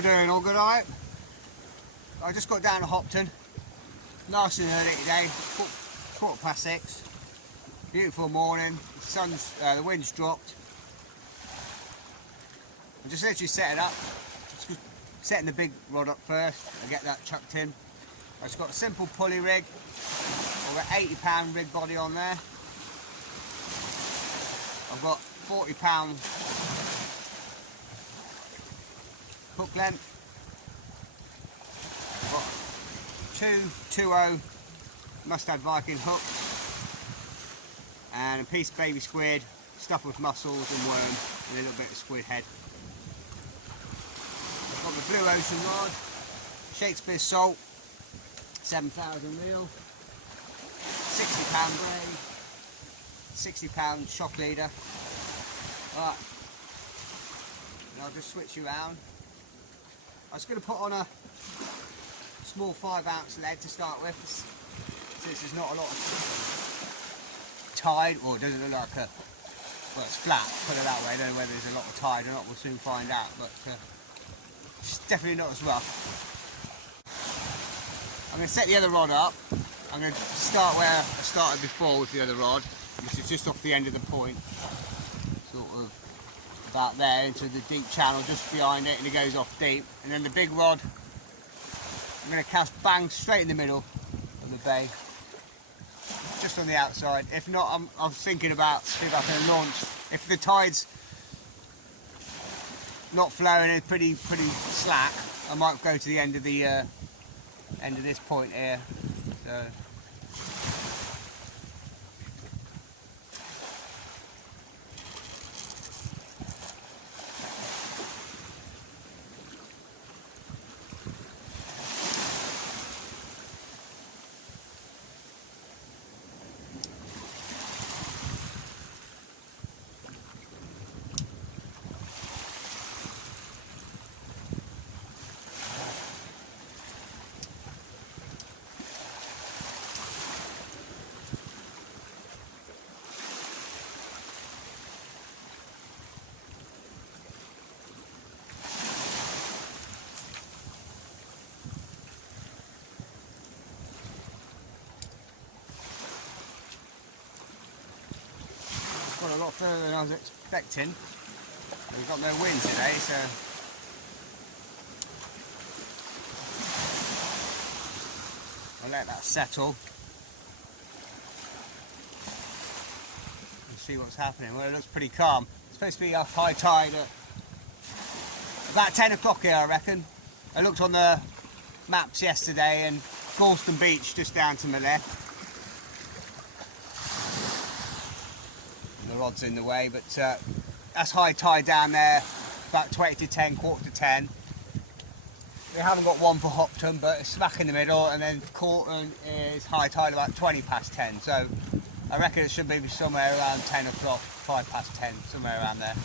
all doing? All good, alright? I just got down to Hopton. Nice and early today, quarter past 6. Beautiful morning. The wind's dropped. I'm just literally setting up. Just setting the big rod up first and get that chucked in. I've just got a simple pulley rig. I've got 80-pound rig body on there. I've got 40-pound hook length. I've got two 2.0 mustad Viking hooks and a piece of baby squid stuffed with mussels and worm and a little bit of squid head. I've got the blue ocean rod, Shakespeare salt, 7,000 reel, 60-pound braid, 60-pound shock leader. Right, and I'll just switch you around. I was going to put on a small 5-ounce lead to start with, since there's not a lot of tide, or it doesn't look like well, it's flat, put it that way. I don't know whether there's a lot of tide or not, we'll soon find out, but it's definitely not as rough. I'm going to set the other rod up. I'm going to start where I started before with the other rod, which is just off the end of the point, sort of about there into the deep channel just behind it, and it goes off deep. And then the big rod, I'm going to cast bang straight in the middle of the bay, just on the outside. If not, I'm thinking about see if I can launch. If the tide's not flowing, it's pretty slack, I might go to the end of this point here. So. Got a lot further than I was expecting. We've got no wind today, so I'll let that settle and see what's happening. Well, it looks pretty calm. It's supposed to be up high tide at about 10 o'clock here, I reckon. I looked on the maps yesterday and Galston Beach just down to my left. The rod's in the way, but that's high tide down there, about 20 to 10, quarter to 10. We haven't got one for Hopton, but it's smack in the middle, and then Corton is high tide about 20 past 10, so I reckon it should be somewhere around 10 o'clock, 5 past 10, somewhere around there.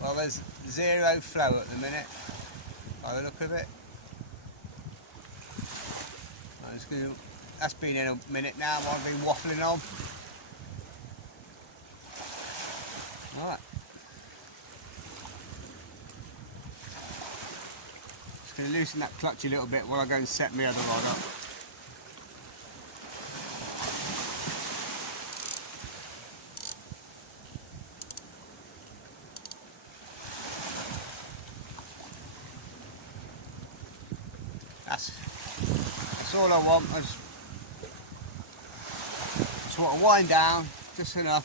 Well, there's zero flow at the minute, by the look of it. That's been in a minute now, I've been waffling on. Alright. Just going to loosen that clutch a little bit while I go and set my other rod up. That's all I want. I just want to wind down just enough.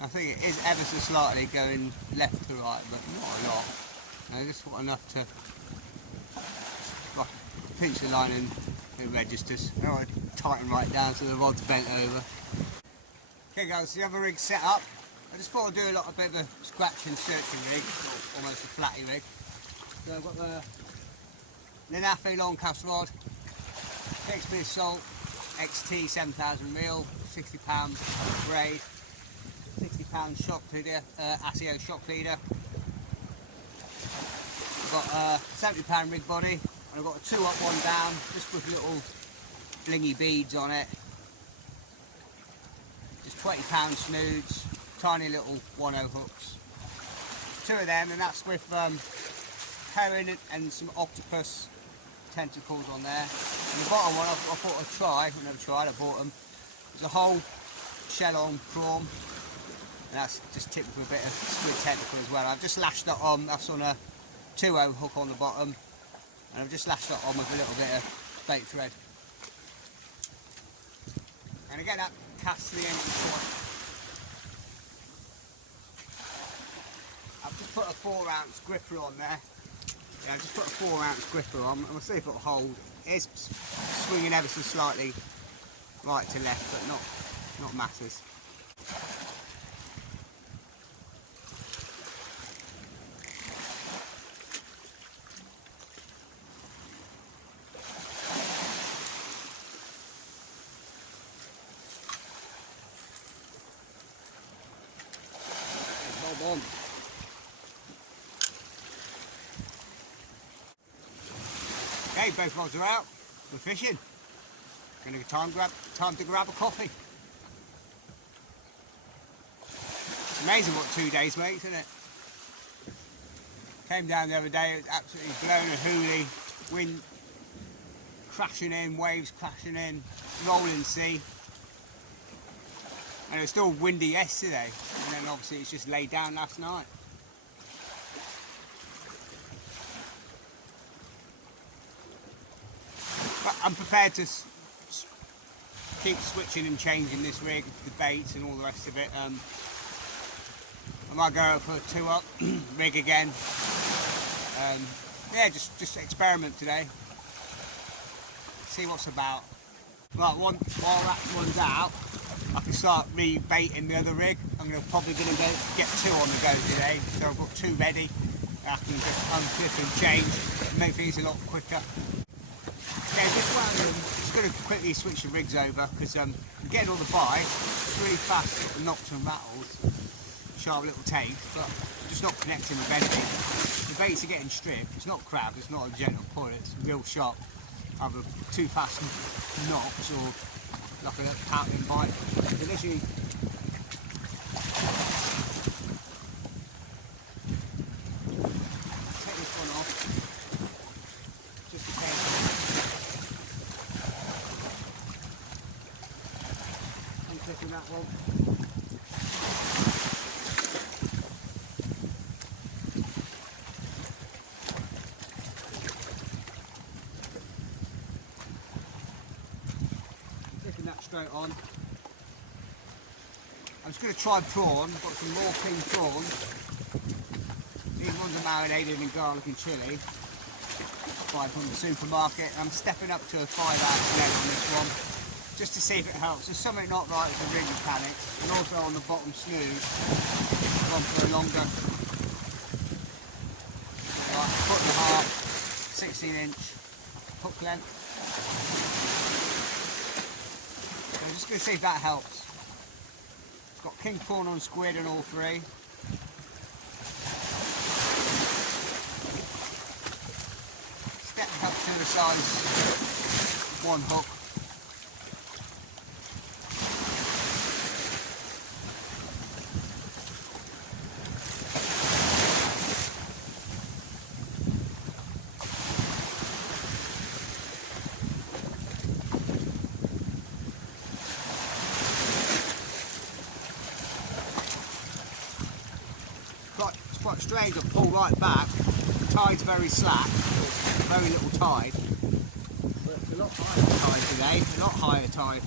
I think it is ever so slightly going left to right, but not a lot. I just want enough to pinch the line and it registers. I don't want to tighten right down so the rod's bent over. Okay guys, the other rig's set up. I just thought I'd do a bit of a scratch and searching rig, almost a flatty rig. So I've got the Lineaeffe long cast rod, Shakespeare salt, XT 7,000 reel, 60-pound braid, 60-pound shock leader, ASIO shock leader. I've got a 70-pound rig body, and I've got a 2-up, 1 down, just with little blingy beads on it. Just 20-pound snoods, tiny little 1/0 hooks. 2 of them, and that's with herring and some octopus tentacles on there. And the bottom one I thought I'd try. I've never tried, I bought them. There's a whole shell-on prawn, and that's just tipped with a bit of squid tentacle as well. I've just lashed that on, that's on a 2/0 hook on the bottom, and I've just lashed that on with a little bit of bait thread. And I get that cast to the end of the point. I've just put a 4-ounce gripper on there. Yeah, I've just put a 4-ounce gripper on, and we'll see if it'll hold. It is swinging ever so slightly right to left, but not masses. On. Okay, both rods are out. We're fishing. Gonna get time to grab a coffee. It's amazing what 2 days makes, isn't it? Came down the other day, it was absolutely blown a hoolie, wind crashing in, waves crashing in, rolling sea. And it was still windy yesterday, and then obviously it's just laid down last night. But I'm prepared to keep switching and changing this rig, the baits and all the rest of it. I might go for a 2-up rig again. Yeah, just experiment today. See what's about. Right, while that one's out, I can start re-baiting the other rig. I'm probably going to get 2 on the go today, so I've got 2 ready. I can just unclip and change and make things a lot quicker. Okay, just going to quickly switch the rigs over because I'm getting all the bites. It's really fast sort of knocks and rattles, sharp little taste, but I'm just not connecting with anything. The baits are getting stripped. It's not crab, it's not a gentle pull, it's real sharp. Either too fast knocks or like a pounding bite. So literally, take this one off, just in case. Unclipping that one. Straight on. I'm just going to try prawn. I've got some more king prawns. These ones are marinated in garlic and chilli. Buy from the supermarket. I'm stepping up to a 5-ounce net on this one, just to see if it helps. There's something not right with the ring mechanics, and also on the bottom smooth. One for a longer, like a 1.5 foot, 16-inch hook length. I'm just going to see if that helps. It's got king prawn on squid and all 3. Step up to the size 1 hook. It's quite strange, I pull right back, the tide's very slack, very little tide, but it's a lot higher tide today, a lot higher tide.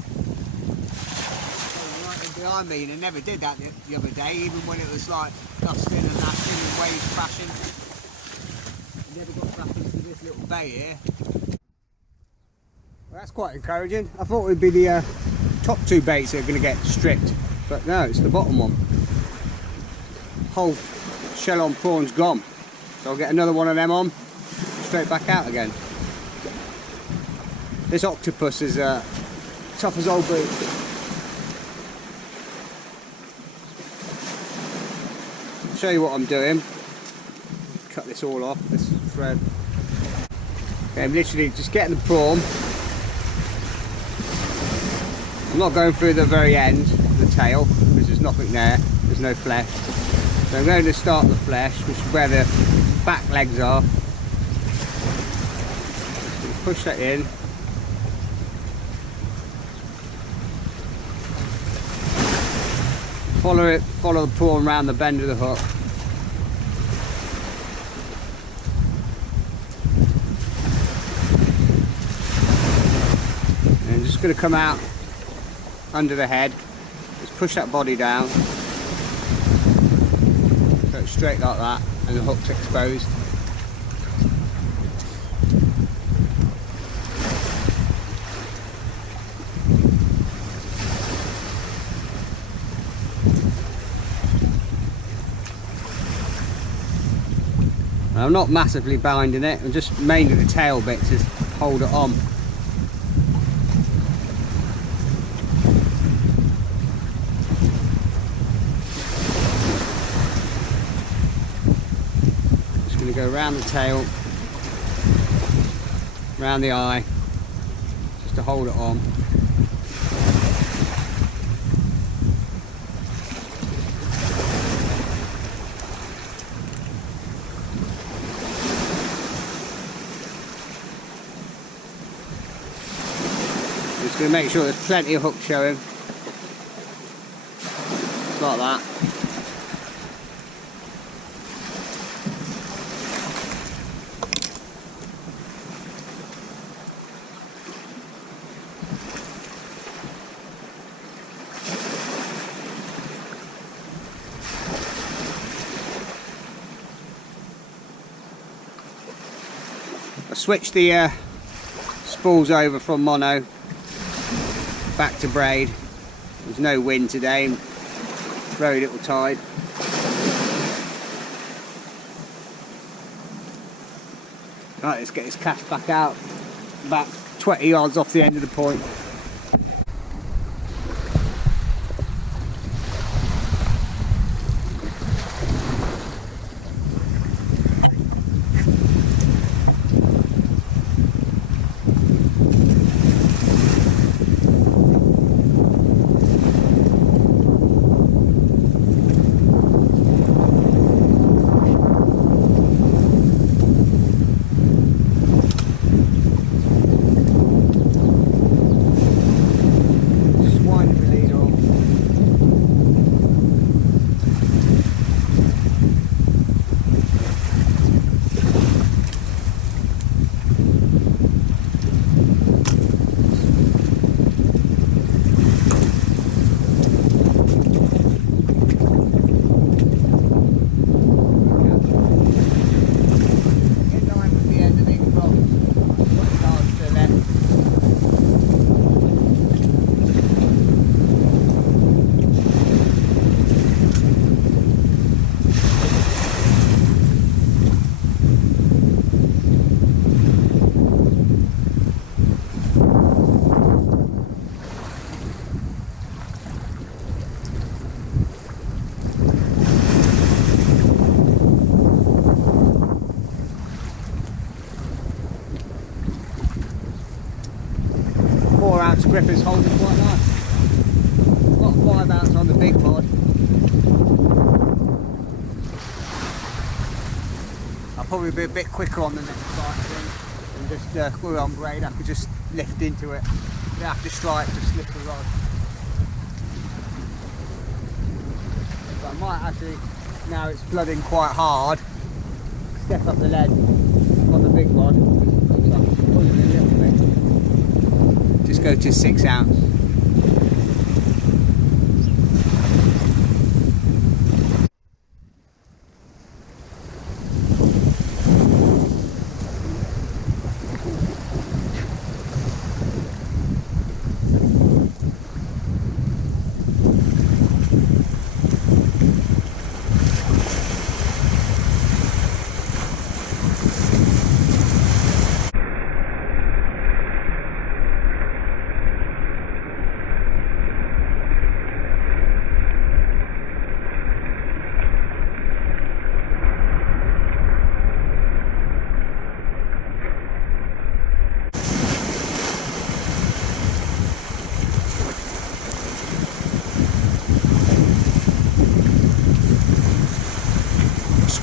Right in behind me, and it never did that the other day, even when it was like gusting and lashing and waves crashing. It never got back into this little bay here. Well, that's quite encouraging. I thought it would be the top 2 baits that are going to get stripped, but no, it's the bottom one. Whole shell on prawn's gone, so I'll get another one of them on, straight back out again. This octopus is tough as old boot. I'll show you what I'm doing. Cut this all off, this thread. Okay, I'm literally just getting the prawn. I'm not going through the very end, the tail, because there's nothing there. there's no flesh. So I'm going to start the flesh, which is where the back legs are. So push that in. Follow the pawn around the bend of the hook. And just going to come out under the head. Just push that body down. So it's straight like that, and the hook's exposed. I'm not massively binding it, I'm just mainly the tail bit to hold it on. Just going to go around the tail, around the eye, just to hold it on. Just going to make sure there's plenty of hook showing. Just like that. I switched the spools over from mono back to braid. There's no wind today, very little tide. Right, let's get this cast back out, about 20 yards off the end of the point. Gripper's holding quite nice. Got 5 ounce on the big mod. I'll probably be a bit quicker on the next bite, I think, and just we're on braid. I could just lift into it. You don't have to strike, just lift the rod. But I might actually, now it's flooding quite hard, step up the lead on the big rod. Looks like it's pulling a little bit. Just go to 6 ounce.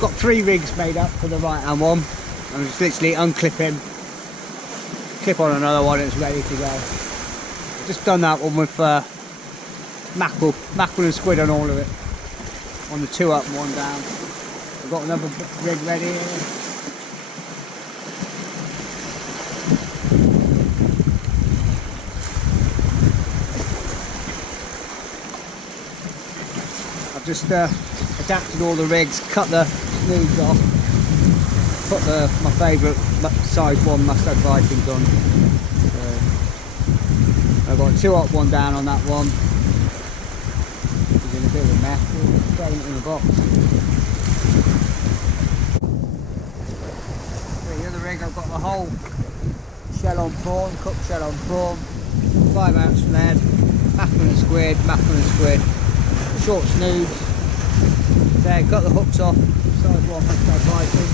got 3 rigs made up for the right hand one. I'm just literally unclipping, clip on another one, it's ready to go. Just done that one with mackerel and squid on all of it. On the 2 up and 1 down. I've got another rig ready here. I've just adapted all the rigs, cut the sleeves off, put my favourite size 1 mustad vikings on. I've got 2 up, 1 down on that one. It's in a bit of a mess, throwing it in a box. The other rig, I've got the whole shell on prawn, cooked shell on prawn, 5 ounce lead, mackerel and squid, short snoods. There, got the hooks off, size 1 mustad viking.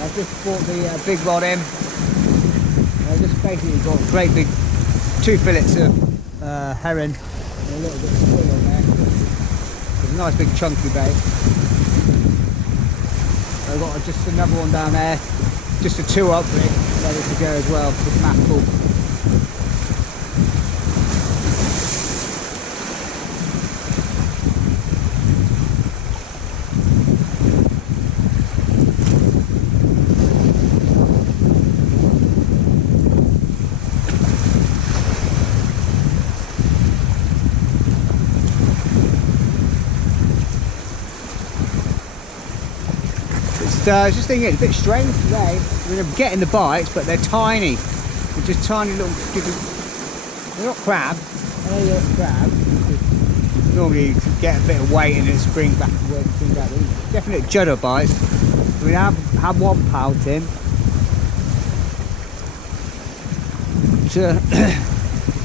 I've just bought the big rod in. I've just basically got great big 2 fillets of herring and a little bit of squid on there. There's a nice big chunky bait. I've got just another one down there, just a 2 up rig ready to go as well with mackerel. I was just thinking it's a bit strange today. I mean, I'm getting the bites, but they're tiny. They're just tiny little. They're not crab. I know they're not crab. Normally you get a bit of weight and it springs back to where it springs out. Definite judder bites. I mean, I have 1 pouting.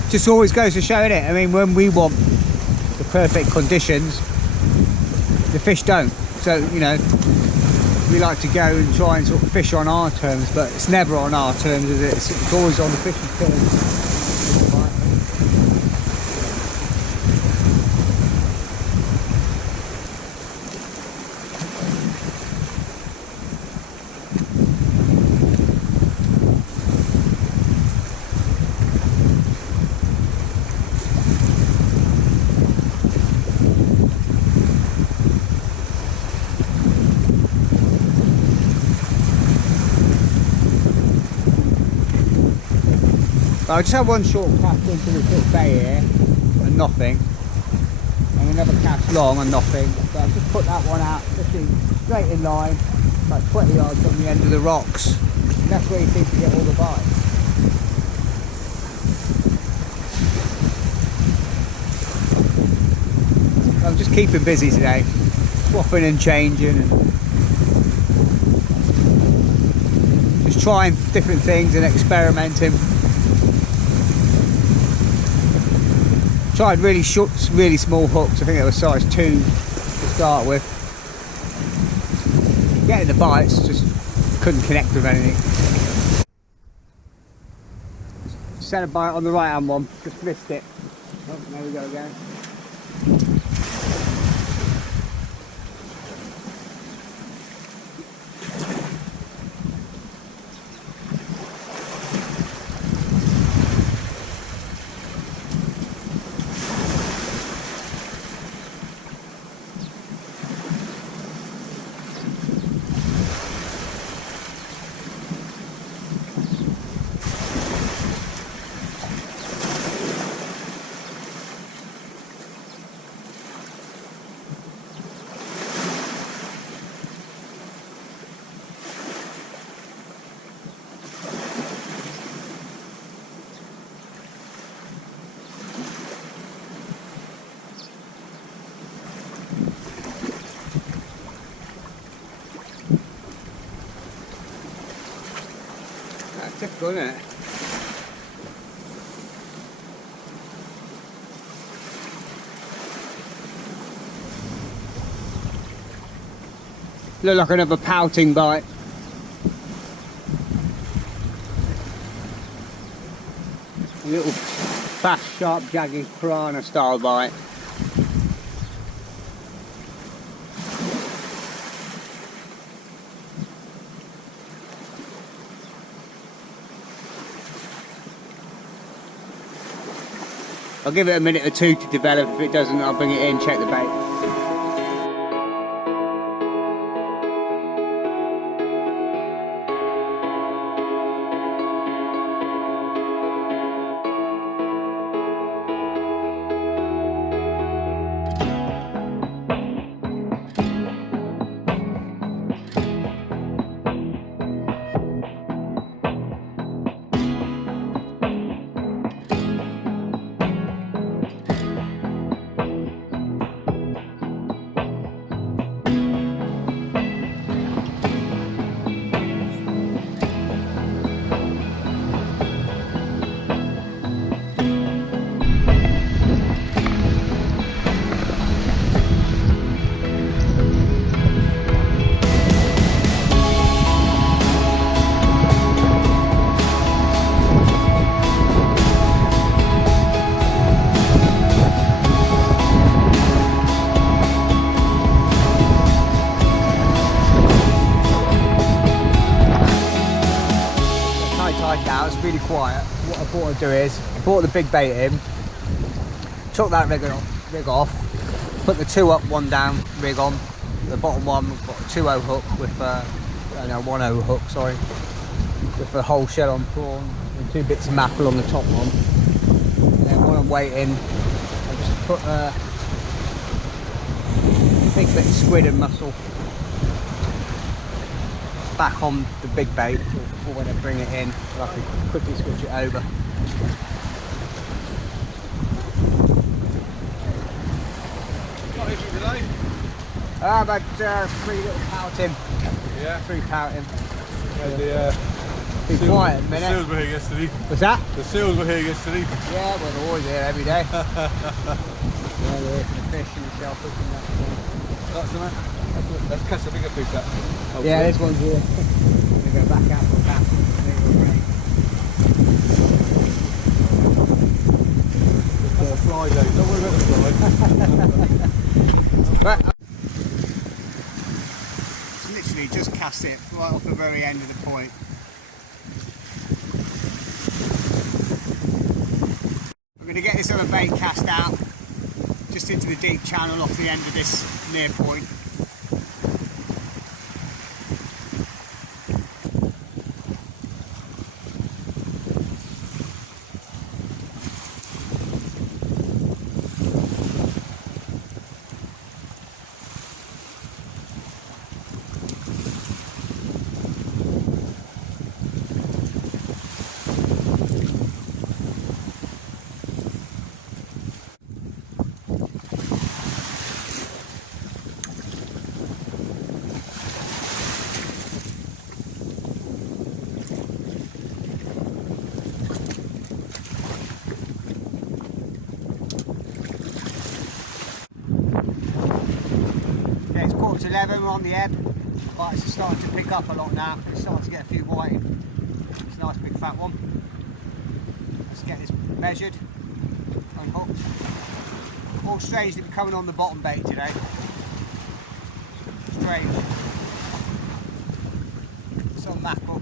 Just always goes to show, innit? I mean, when we want the perfect conditions, the fish don't. So, you know, we like to go and try and sort of fish on our terms, but it's never on our terms, is it? It's always on the fish's terms. I just have 1 short cast into this little bay here and nothing, and another cast long and nothing. So I've just put that one out, just straight in line, like 20 yards on the end of the rocks, and that's where you seem to get all the bites. I'm just keeping busy today, swapping and changing and just trying different things and experimenting. Tried really short, really small hooks. I think they were size 2 to start with. Getting the bites, just couldn't connect with anything. Set a bite on the right hand one, just missed it. Oh, there we go again. Typical, isn't it? Look like another pouting bite. A little fast, sharp, jaggy piranha style bite. I'll give it a minute or two to develop. If it doesn't, I'll bring it in, check the bait. Now it's really quiet. What I thought I'd do is I brought the big bait in, took that rig off, put the 2 up, 1 down rig on. The bottom one we've got a 2-0 hook with no 1-0 hook, sorry, with a whole shell on prawn and 2 bits of mackerel on the top one. And then while I'm waiting, I just put a big bit of squid and mussel back on the big bait for when I bring it in, so I can quickly switch it over. What is it today? About 3 little pouting. Yeah. 3 pouting. The Be quiet a minute. seals were here yesterday. What's that? The seals were here yesterday. Yeah, well they're always here every day. Yeah, they're here for the fish and the shellfish and that. That's it. Let's catch a bigger fish that. Yeah, this one's here. I'm going to go back out for a cast. Fly day. Don't worry about the fly. Right. It's literally just cast it right off the very end of the point. We're going to get this other bait cast out just into the deep channel off the end of this near point. It's 11:15, we're on the ebb. But it's starting to pick up a lot now. It's starting to get a few whiting. It's a nice big fat one. Let's get this measured, unhooked. All strangely coming on the bottom bait today. Strange. Some mackerel.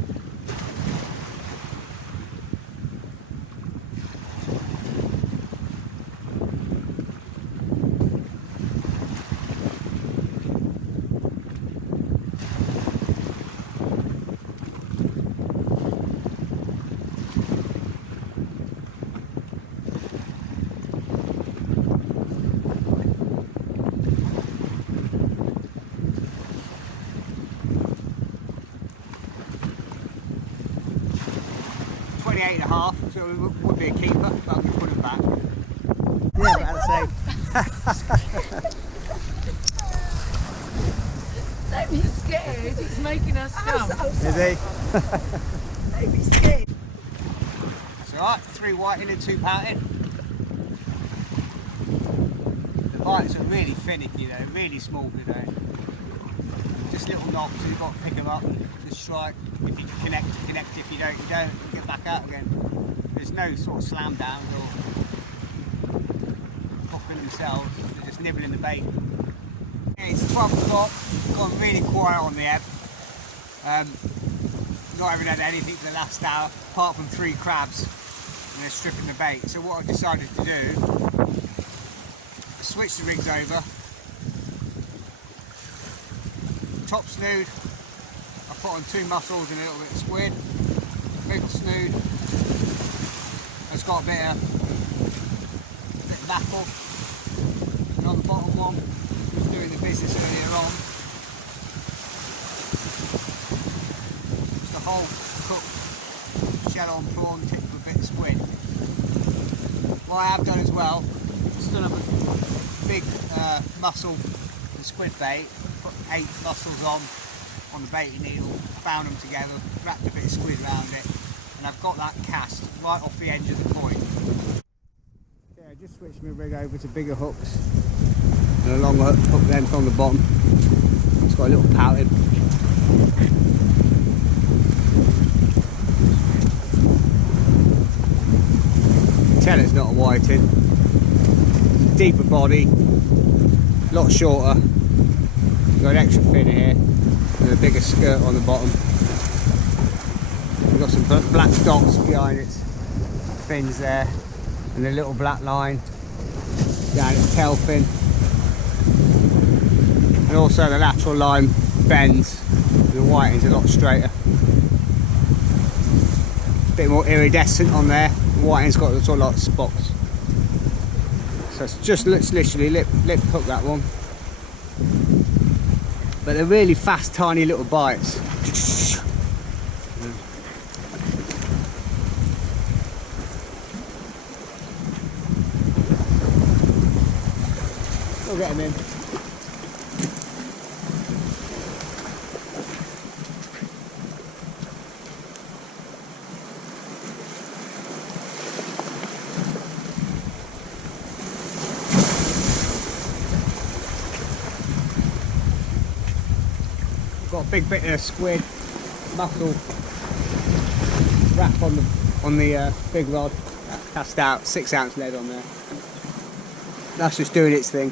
And a half, so it would be a keeper, but we put him back. Yeah, about the same. Don't be scared, he's making us jump. Is he? Don't be scared. It's alright, 3 whiting and 2 pouting. The bites are really finicky though, really small today. Just little knobs, so you've got to pick them up and just strike. If you connect, connect. If you don't, you don't. Get back out again. There's no sort of slam downs or popping themselves. They're just nibbling the bait. It's 12 o'clock. Gone really quiet on the ebb. Not even had anything for the last hour, apart from 3 crabs. and they're stripping the bait. So what I've decided to do, switch the rigs over. Top snood, I put on 2 mussels and a little bit of squid. Middle snood, it's got a bit of mackerel. And on the bottom one, I was doing the business earlier on. Just a whole cooked shell on prawn tipped with a bit of squid. What I have done as well, just done up a big mussel and squid bait, put 8 mussels on the baiting needle, bound them together, wrapped a bit of squid around it, and I've got that cast right off the edge of the point. Yeah, I just switched my rig over to bigger hooks and a longer hook length on the bottom. It's got a little pouting. Tell it's not a whiting. Deeper body, a lot shorter. Got an extra fin here and a bigger skirt on the bottom. We've got some black dots behind its fins there, and a little black line down its tail fin, and also the lateral line bends. The whiting's a lot straighter, a bit more iridescent on there. The whiting's got a lot of spots. So it's just literally lip hook, that one. But they're really fast, tiny little bites. We'll get them in. Got a big bit of squid, mussel wrap on the big rod, cast out, 6 ounce lead on there. That's just doing its thing.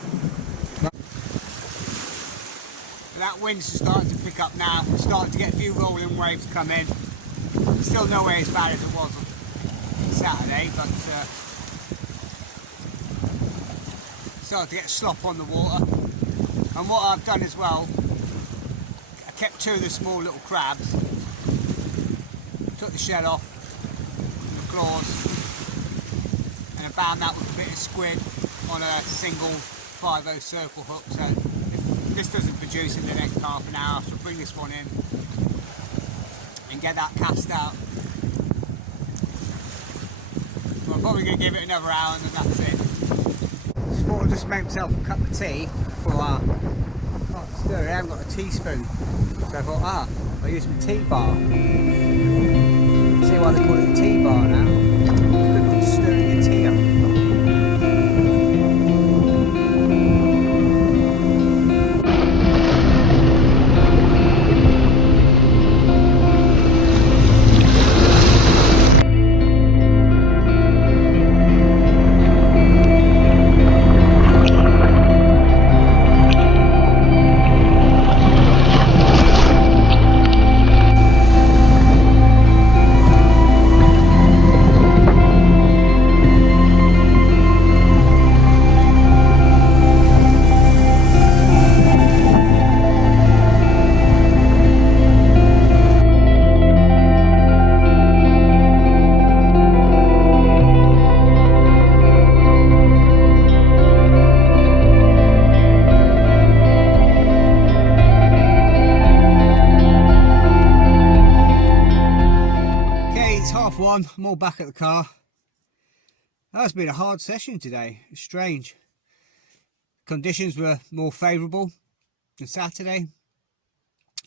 That wind's starting to pick up now. We're starting to get a few rolling waves come in. Still nowhere as bad as it was on Saturday, but starting to get slop on the water. And what I've done as well, kept 2 of the small little crabs, took the shell off, the claws, and I bound that with a bit of squid on a single 5/0 circle hook. So if this doesn't produce in the next half an hour, so bring this one in and get that cast out. So I'm probably going to give it another hour and then that's it. Just thought I'd just make myself a cup of tea for I haven't got a teaspoon, so I thought, I'll use my tea bar. See why they call it a tea bar now. It's good for stirring your tea up. I'm all back at the car. That's been a hard session today. It's strange. Conditions were more favourable than Saturday.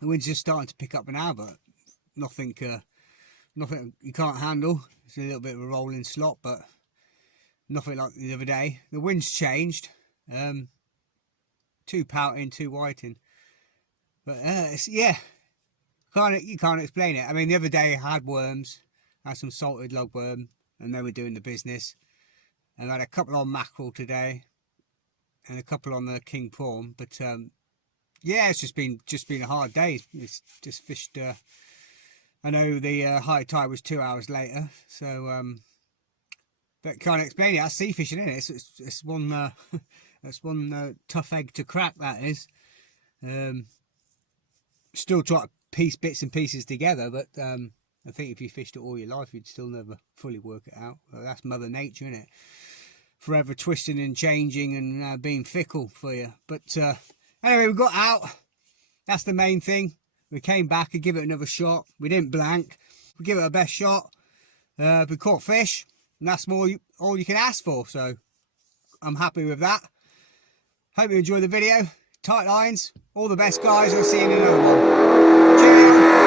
The wind's just starting to pick up now, but nothing you can't handle. It's a little bit of a rolling slop, but nothing like the other day. The wind's changed. 2 pouting, 2 whiting. But yeah, you can't explain it. I mean, the other day I had worms. Had some salted lugworm, and they were doing the business. And I had a couple on mackerel today, and a couple on the king prawn. But yeah, it's just been a hard day. It's just fished. I know the high tide was 2 hours later, so But can't explain it. That's sea fishing, isn't it? It's one that's one tough egg to crack. That is. Still try to piece bits and pieces together, but I think if you fished it all your life, you'd still never fully work it out. Well, that's Mother Nature, isn't it? Forever twisting and changing and being fickle for you. But anyway, we got out. That's the main thing. We came back and give it another shot. We didn't blank. We give it our best shot. We caught fish, and that's all you can ask for. So I'm happy with that. Hope you enjoyed the video. Tight lines. All the best, guys. We'll see you in another one. Cheerio.